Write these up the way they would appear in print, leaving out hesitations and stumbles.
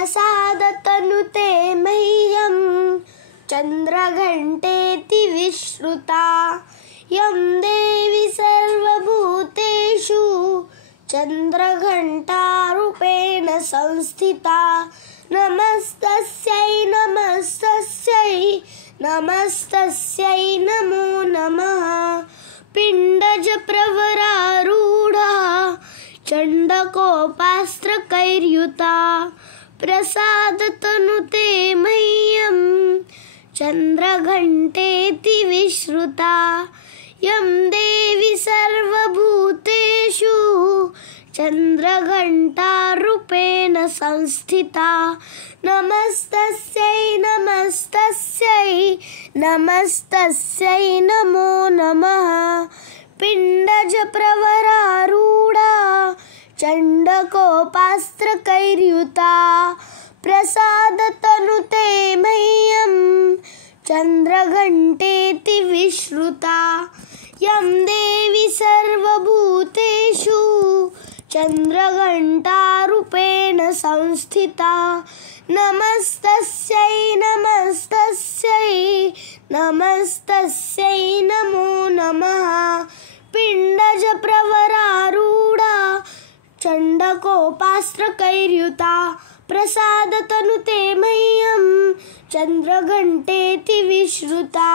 प्रसादतनुते मह्यं चन्द्रघण्टेति विश्रुता यं देवी सर्वभूतेषु चन्द्रघण्टारूपेण संस्थिता नमस्तस्यै नमस्तस्यै नमस्तस्यै नमो नमः पिण्डजप्रवरारूढा चण्डकोपास्त्रकैर्युता प्रसादतनुते मह्यं चन्द्रघण्टेति विश्रुता यं देवी सर्वभूतेषु चन्द्रघण्टारूपेण संस्थिता नमस्तस्यै नमस्तस्यै नमस्तस्यै नमो नमः पिण्डजप्रवरारूढा चण्डकोपास्त्रकैर्युता प्रसादतनुते मह्यं चन्द्रघण्टेति विश्रुता यं देवी सर्वभूतेषु चन्द्रघण्टारूपेण संस्थिता नमस्तस्यै नमस्तस्यै नमस्तस्यै नमो नमः पिण्डजप्रवरारूढा चण्डकोपास्त्रकैर्युता प्रसादतनुते मह्यं चन्द्रघण्टेति विश्रुता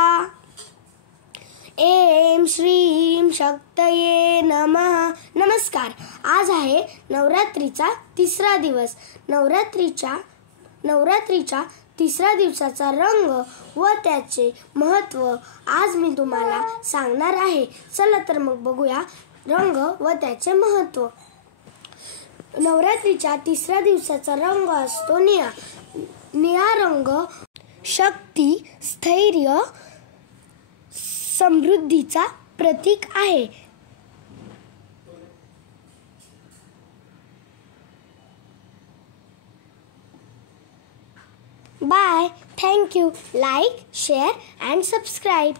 ऐं श्रीं शक्तये नमः। नमस्कार, आज आहे नवरात्रीचा तिसरा दिवस। नवरात्रीच्या तिसऱ्या दिवसाचा रंग व त्याचे महत्त्व आज मी तुम्हाला सांगणार आहे। चला तर मग बघूया रंग व त्याचे महत्त्व। नवरात्रीच्या तिसऱ्या दिवसाचा रंग असतो निळा। निळा रंग शक्ती, स्थैर्य, समृद्धीचा प्रतीक आहे। Bye. Thank you. Like, share and subscribe.